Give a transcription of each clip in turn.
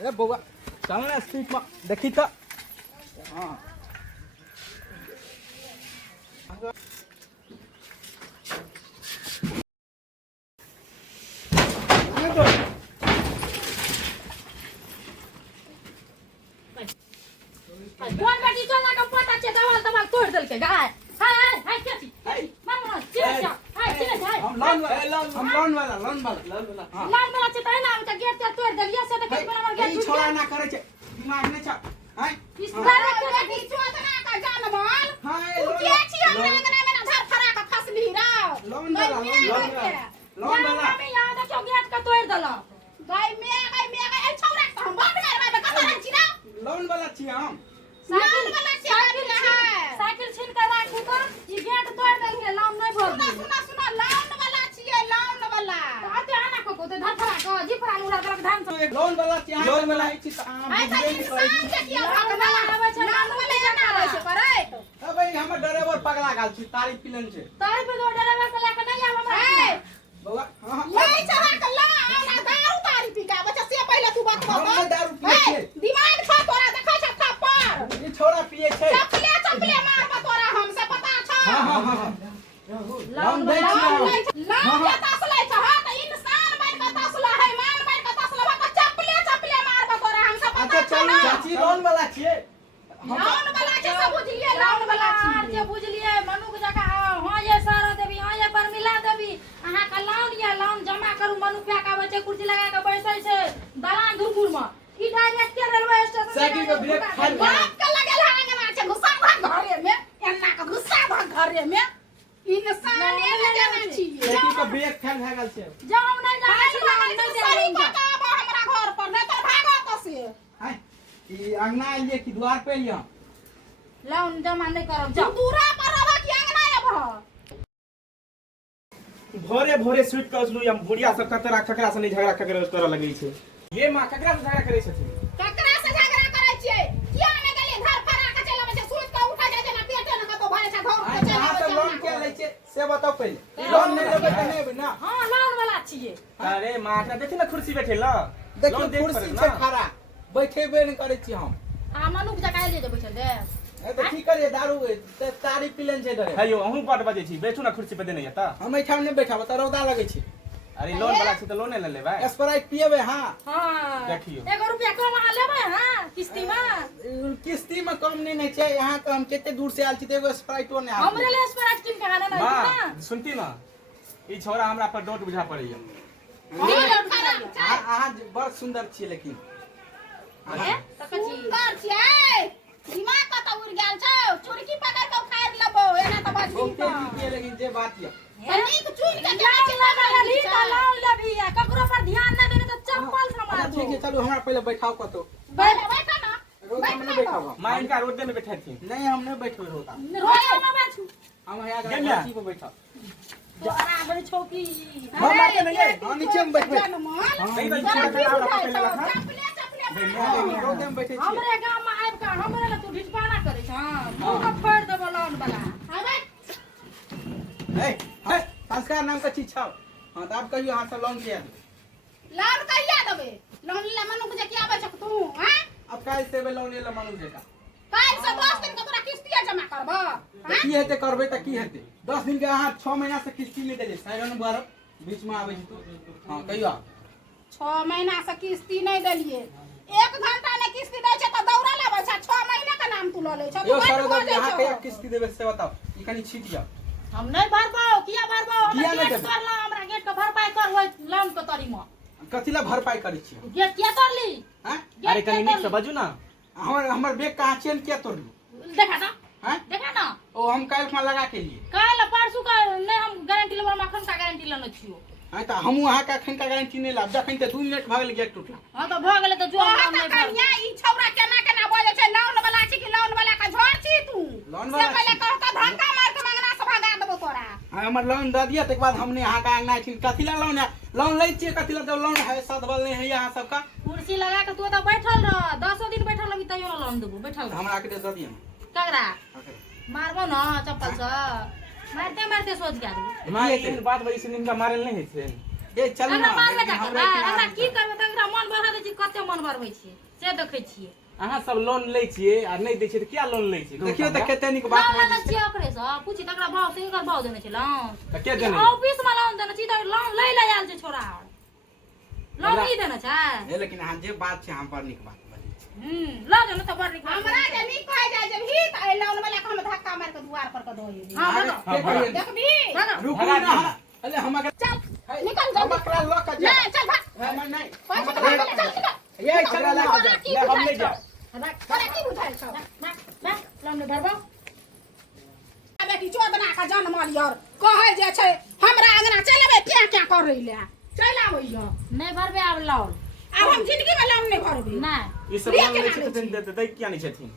अरे बउआ चल ना स्ट्रीट में देखी तो हाँ कोण बाटी चला का पोटाचे दवाल दवाल तोड देल के गाय हाय हाय हाय केची मार मार चिरे हाय चिरे हाय हम लोन वाला हां लाल वाला से तय ना हमका गेट ते तोड़ देलिए से त के हमर गेट छोड़ा ना करे छे दिमाग ने छ हाय इस बारे के बीचो तना का जानवाल हाय के छी हम अंगना में ना धर फरा का फसली राव लोन वाला हमें याद है जो गेट का तोड़ देला गाय में ए छौरा के हम बात मारबे कतरा छी ना लोन वाला छी हम साइकिल छीन कर राखू तो ई गेट तोड़ देंगे लाउन नहीं भर सुना लाउन वाला छिए लाउन वाला आते आना को तो धर फरा को जी फरा उड़ा कर धान से लोन वाला छी लोन वाला छी त लाउन वाला आवे छै लाउन वाला जाना आवे छै करे अबे हमर ड्राइवर पगला गाल छी तारी पिलन छै तारी पे जो ड्राइवर के लेके नहीं आव हमरा बउआ हां ले चढ़ा के ला आना दारू तारी पी का बच्चा से पहले तू बात कर हम दारू पिए छिए दिमाग खा तोरा देखा छ थप्पड़ ई छोरा पिए छै चपले मारबा तोरा हमसे पता छ हां लाउन दे छी लाउन के तसले छ हां त इंसान बन के तसला है मान बन के तसला बा चपले मारबा तोरा हमसे पता अच्छा चल चाची लोन वाला छिए लाउन वाला के सब बुझलिए लाउन वाला छी जे बुझलिए मनुक जका हां ये सारा देवी हां ये पर मिला देवी अहाँ का लाउन या लाउन जमा करू मनुक पे का बचे कुर्सी लगा के बैठै छै दलान धुरपुर में ई डायरेक्ट के रेलवे स्टेशन साइकिल के ब्रेक फाड़ बात के लगल आंगना छै घुसा भा घरे में एन्ना के घुसा भा घरे में इंसान ने जाना छिए साइकिल के ब्रेक फेल भ गेल छै जब हम नहीं जाना छी लाउन नहीं सरी बताबो हमरा घर पर नहीं तो भागो त से हाय ई अंगना एलिए कि द्वार पे एलिए लाउन जमा नहीं करब जा दूरा पर रह कि अंगना आब भोरे भोरे स्वीट कसलु हम बुढ़िया सब ककरा से नहीं झगड़ा करे लगे छै ये मां ककरा से झगड़ा करे छथिन ककरा से झगड़ा करे छिए किया ने गेली घर फरा के चला बचे सोच के उठा जाय ना पेटे न कतो भरे छ घर के हां तो लोन के लै छै से बताओ पहले लोन नहीं लेबै त नहीं ना हां लोन वाला छिए अरे मां का देखि ना कुर्सी बैठे ल देखियो कुर्सी छै खड़ा बैठेबे नहीं करे छी हम आ मनुक जका एलिए जे बैठल दे ए तो की करिए दारू तारी पिलन छै डरे हेयो अहू बात बजे छी बैठू ना कुर्सी पे देने यता हम एठाम नहीं बैठा त रौदा लगे छै अरे लोन वाला छी त लोन ले लेबै स्प्राइट पिएबे हां हां देखियो 1 रुपया कम अहाँ लेबै हां किस्ती में किस्ती में कम नहीं छै यहां के हम केते दूर से आल छी त एगो स्प्राइटो नहीं आल हमरे ले स्प्राइट किन के आने ना मां सुनती ना ई छोरा हमरा पर डोट बुझा पड़ैया अहाँ बड़ सुंदर छी लेकिन ए तकची सुंदर छिए दिमाग कत उड़ गेल छौ चुरकी पकड़ के उखाड़ लेबो एना त बचबी ओके लेकिन जे बात ये तनिक चुन के केना ली त लाउन लेबी ककरो पर ध्यान नहीं देने त चप्पल से मार ठीक है चलो हमरा पहले बैठाओ कतो बैठा ना रोदा में नहीं बैठाओ मां इनका रोड में बैठे थी नहीं हम नहीं बैठे रोदा रोज में बैठू हम यहाँ गेलिया? कुर्सी पे बैठा जोरा बड़ी छौकी हम मारते नहीं है हां नीचे में बैठबे नहीं तो छोरा के आवला पहले हां रोदे में बैठे छी हमरे गांव में आइब के हमरे ल तू ढिठपाना करे छ तू का फोड़ देबो लोन वाला अबे ए संस्कार नाम का चीज छौ हां त आप कहियो हां से लोन लिया लोन कहिया देबे लोन ले मनुक जे के आबै छ तू हैं अब काल से बे लोन ले मानू जेका काल से 10 दिन के तोरा किस्तिया जमा करबो हैं की हेते करबे त की हेते 10 दिन के अहाँ 6 महीना से किस्ती ले देले साइरन बार बीच में आबै छी तो हां कहियो 6 महीना से किस्ती नहीं देलिए 1 घंटा में किस्ती दै छ त दौड़ा लेबै छ 6 महीना का नाम तू ल ले छ यो सरोदर यहाँ के किस्ती देबे से बताओ ई कनी छीट जा हम नहीं भरबो किया भरबो किया नहीं गेट देबो? करला हमरा गेट के भरपाई कर होय लोन के तरी में कथिला भरपाई करै छी गेट किया तोड़ली हैं अरे कनी नीक से बाजू ना हमर बेग कहाँ चेन किया तोड़लू देखा ना हैं देखा ना ओ हम काल में लगा के लिए काल परसू का नहीं हम गारंटी लेबो हम अखन का गारंटी लेने छियो हैं त हमहू अहाँ का एखन का गारंटी नहीं लाब जखन ते 2 मिनट भगल गेट टूटला हां तो भ गेले तो जो हम नहीं कन्या ई छौरा केना बोले छै लोन वाला छी कि लोन वाला का झोर छी तू लोन से वाला पहले छी। कहता धक्का मार के मंगना से भगा देबो तोरा हमर लोन दे दिया तक बाद हमने अहाँ का अंगना छी कथिला लोन है लोन लै छी कथिला तो लोन है सदबल नहीं है यहाँ सब का कुर्सी लगा के तू तो बैठल रह 10 दिन बैठल रही तइयो लोन देबो बैठल रह हमरा के दे दिया कगरा मारबो ना चप्पल से मारते मारते सोच गया मां इन बात वजह से इनका मारल नहीं है ए चल हमरा ना मार बेटा लेकिन करबा हमरा हमरा की करबै त एकरा मन बढ़ा दै छी कते मन बढ़बै छी से देखै छियै अहाँ सब लोन लै छियै आ नहि दै छियै तऽ क्या लोन लै छियै देखियो त कते नीक बात लोन बाजै लेने छै। छियै ओकरे से पूछि तकरा भाव से एकर भाव देने छै लोन तऽ के देने ऑफिस में लोन देने छी त लोन लै ले आयल छै छोरा लोन ई देने छै ए लेकिन अहाँ जे बात छै हम बड़ नीक बात बाजै छी। लो देने त बड़ नीक हमरा जे नीक कहे जाय जब ही त ए लोन वाला के हम धक्का मार के द्वार पर के दो हां अरे, बता के कहिए? देखबी रुकू ना अरे हम चल निकल जा हम एकरा लऽ के जा नहीं चल भाग नहीं कोई चल भाग चल चल ये चल ला के जा की हम ले जा तोरा की बुझाइ छौ लोन ने भरबो बेटी चोदना का जन्म लियर कहे जे छै हमरा अंगना चलबे क्या क्या कर रही ले चल आबै यो नहीं भरबे आब लोन अब हम जिंदगी में लोन नहीं भरबी नहीं ई सब लोन लै छथिन दै किया नहीं छथिन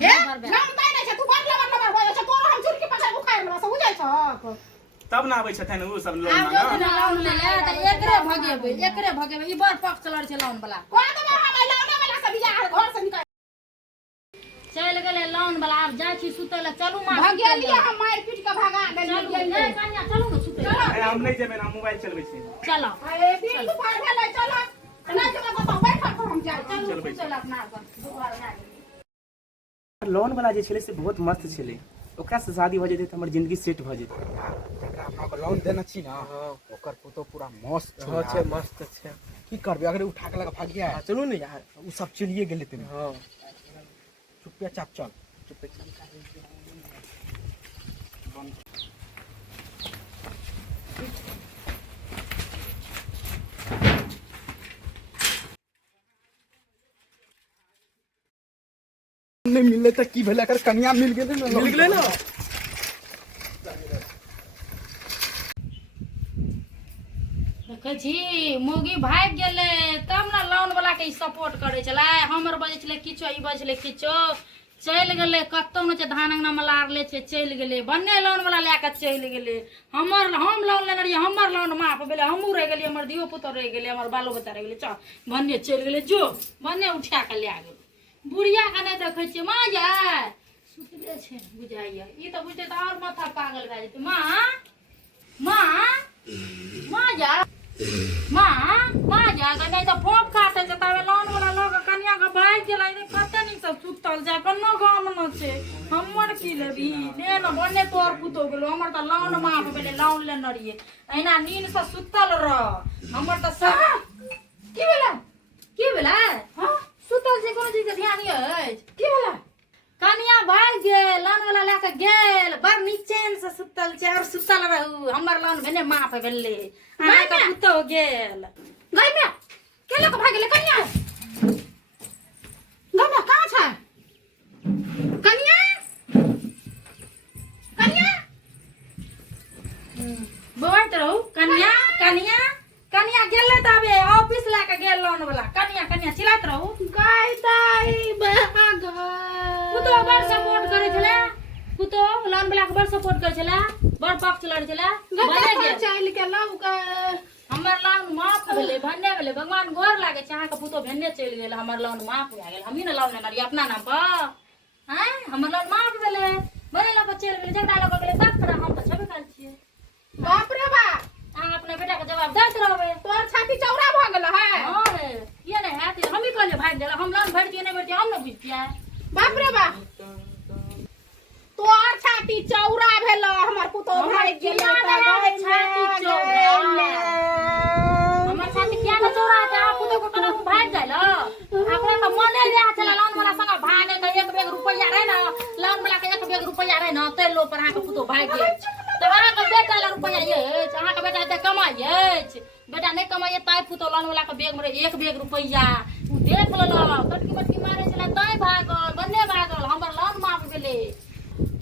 हे लोन दै नहीं छै तू बड़ लबर होय छै तोरा हम चुरकी पकड़ उखाड़ लेबा से बुझाइ छौ तब ना आबै छथिन उ सब लोन आब जो मांगा दिन लोन ले ले त एकरे भगेबे ई बड़ पक्ष लड़ छै लोन वाला कोन तो हम लोन वाला से बियाह घर से निकल चल गेले लोन वाला आब जाइ छी सुतै ले चलू मां भगेलिए हम मार पीट के भगा चलू देलिए ए कन्या चलू न सुतै ए हम नहीं जेबे ना मोबाइल चलबै छी चलो ए दिन दुपहर भेलै चल नहीं चल तो बैठ कर हम जाय चलू सुतै ले अपना दुआर ना लोन वाला जे छले से बहुत मस्त छले ओकरा से शादी भ जेतै त हमर जिंदगी सेट भ जेतै जकरा हमरा लोन देना छी ना ओकर पुतो पूरा मस्त हां छै मस्त छै की करबे अगर उठा के लगा भाग गया चलू ने यार उ सब चलिए गेले तेने हां चुपचाप चाप चल नहीं मिलले त की भेले अगर कन्या मिल गेले ना मिल गेलै ना देखै छी मोगी भाग गेलै तब ना लोन वाला के सपोर्ट करे छलै हमर बजे छलै किछो ई बजे छलै किछो चल गेलै कतौ न छै धान अंगना में लारले छै चल गेलै बन्ने लोन वाला ले के चल गेलै हम लोन लेने रहिए हमर लोन माफ भेलै हमहू रह गेलिए हमर दियो पुतो रह गेलै हमर बालो बच्चा रह गेलै चल बन्ने चल गेलै जो बन्ने उठा के ले गेलै बुढ़िया के नहीं देखै छियै माँ जाय सुतले छै बुझाइया ई त बुझते त और माथा पागल भए जेतै माँ माँ जा माँ जा नहीं तो फोन काटे छै तबे लोन वाला लोग कन्या के भाग गेलै रे कते नी सब सुतल जा कन्नो गाम न छै हमर की लेबी ने न बने तोर पुतो गेलो हमर त लोन माफ भेले लोन लेने रहिए एना नींद से सुतल रह हमर त सब की भेला हां सुतल छै कोनो चीज के ध्यान अछि की भेला कन्या भाग गेल लोन वाला लेके गेल बड़ नीचेन से सुतल छै और सुतल रहू हमर लोन भेने माफ भेले अहाँ के पुतो गेल गई में के लोग भाग गेले कन्या गमा कहां छै कन्या कन्या बोलत रहू कन्या कन्या कन्या गेले तबे ऑफिस लेके गेल लोन वाला कन्या कन्या चिल्लात रहू गई दाई भाग पुतो बड़ सपोर्ट करे छले पुतो लोन वाला के बड़ सपोर्ट करे छले बड़ पक्ष लड़ छले बने गेल चल के लव के हमर लोन माफ भेले भन्ने भेले भगवान गोर लागे छै अहाँ के पुतो भन्ने चल गेल हमर लोन माफ भए गेल हमही ने लोन लेने रही अपना नाम पर हैं हमर लोन माफ भेले बने लोग चल गेल जकरा लोग गेले तब तरह हम त छबे काल छियै बाप रे बाप अहाँ अपना बेटा के जवाब दैत रहबे तोर छाती चौड़ा भ गेल है हां रे ये नहीं है हम ही कहले भाग गेल हम लोन भरतिए नहीं भरतिए हम न बुझतिए बाप रे बाप तोर छाती चौड़ा भेल हमर पुतो भाग गेल छाती चौड़ा हमर छाती किया न चौड़ा है आप पुतो को कना भाग गेल अपना तो मने जा चला लोन वाला संग भागे त एक बेग रुपया रहे ना लोन वाला के एक बेग रुपया रहे ना ते लो पर अहाँ के पुतो भाग गेल तो अहाँ के बेटा ला रुपया ये अहाँ के बेटा त कमाइए बेटा नहीं कमाइए ताई पुतो लोन वाला के बेग में एक बेग रुपया उ देख लेलो कटकी मटकी मारे छला ताई भागल बन्ने भागल हमर लोन माफ भेले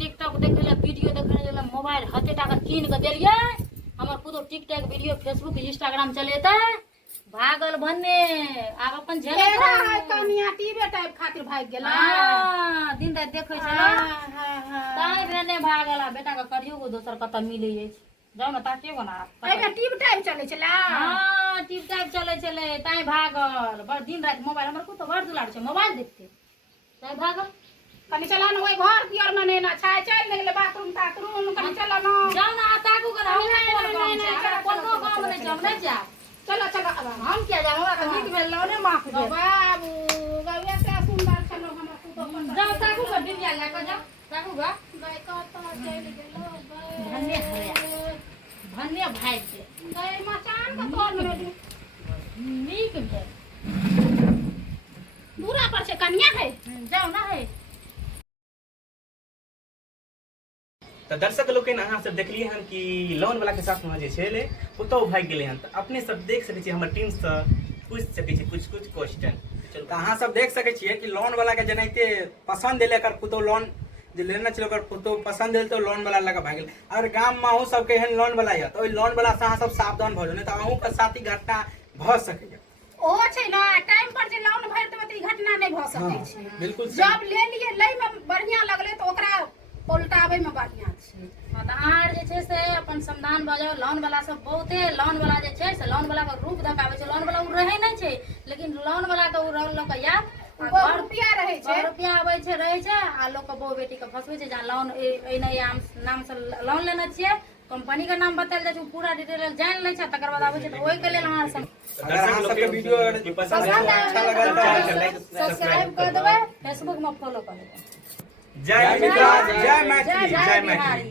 टिकटॉक देखले वीडियो देखले मोबाइल हते टाका कीन के देलिए हमर पुतो टिकटॉक वीडियो फेसबुक इंस्टाग्राम चलेते भागल भन्ने आब अपन झेले है कन्या टीवी टाइप खातिर भाग गेल हां दिन रात देखै छला ताई भेने भागल बेटा के करियो को दोसर कत मिलै अछि जाओ ना ताके बना एटा टीवी टाइप चले छला हां टिप टाइप चले चले ताई भागल बड़ दिन रात मोबाइल हमर को तो बड़ दुलार छै मोबाइल देखते ताई भागल कनी चला ना ओए घर पियर में ने ना छाय चल ने बाथरूम ताथरूम कनी चला ना जाओ ना ताकू कर हम नहीं कोनो काम नहीं हम नहीं जा चला चला अब हम क्या जाओ हमरा तो नीक में लौने माफ दे बाबू बाबू एते सुंदर छलो हमरा पुतो जाओ ताकू कर बिटिया ला के जाओ ताकू गा गए कत चल गेलो धन्य हरिया धन्य भाई के गए मचान का तोड़ में नीक है दूरा पर से कन्या है जाओ ना है तो दर्शक लोग अहाँ सब देखलिए हन कि लोन वाला के साथ में जे छे ले पुतौ भाग गेले हन। तो अपने सब देख सके छी हमर टीम से पूछ सके छी कुछ कुछ क्वेश्चन। तो अहाँ सब देख सके छियै कि लोन वाला के जनाइते पसंद एले कर पुतो लोन जे लेना छलो कर पुतो पसंद एल तो लोन वाला लगा भाग गेल। और गांव में अहू सब के एहन लोन वाला है तो ओइ लोन वाला से अहाँ सब सावधान भ जाउ, नहीं तो अहू के साथ ही घटना भ सके। ओ छै ना टाइम पर जे लोन भर देबै त घटना नहीं भ सकै छै। बिल्कुल जब ले लिए लई में बढ़िया लगले तो ओकरा पलटावे में बढ़िया छै। आर जे छै से अपन समाधान बजाओ लोन वाला सब बहुते लोन वाला जे छै से लोन वाला के रूप देखाबै छै। लोन वाला उ रहै नहि छै लेकिन लोन वाला के उ रोल लोग के याद घर रुपया रहै छै रुपया आबै छै रहै छै आ लोग के बहु बेटी के फसबै छै। जहाँ लोन ए नाम से लोन लेने छियै कंपनी के नाम बतायल जाइ छै पूरा डिटेल जान लै छै तकर बाद आबै छै तो ओइ के लेल अहाँ सब अगर अहाँ सब के वीडियो पसंद है अच्छा लगल तो सब्सक्राइब कर देबै फेसबुक में फॉलो कर देबै। जय मिथिला जय जय मैथिली जय जय मैथिली। बिहारी।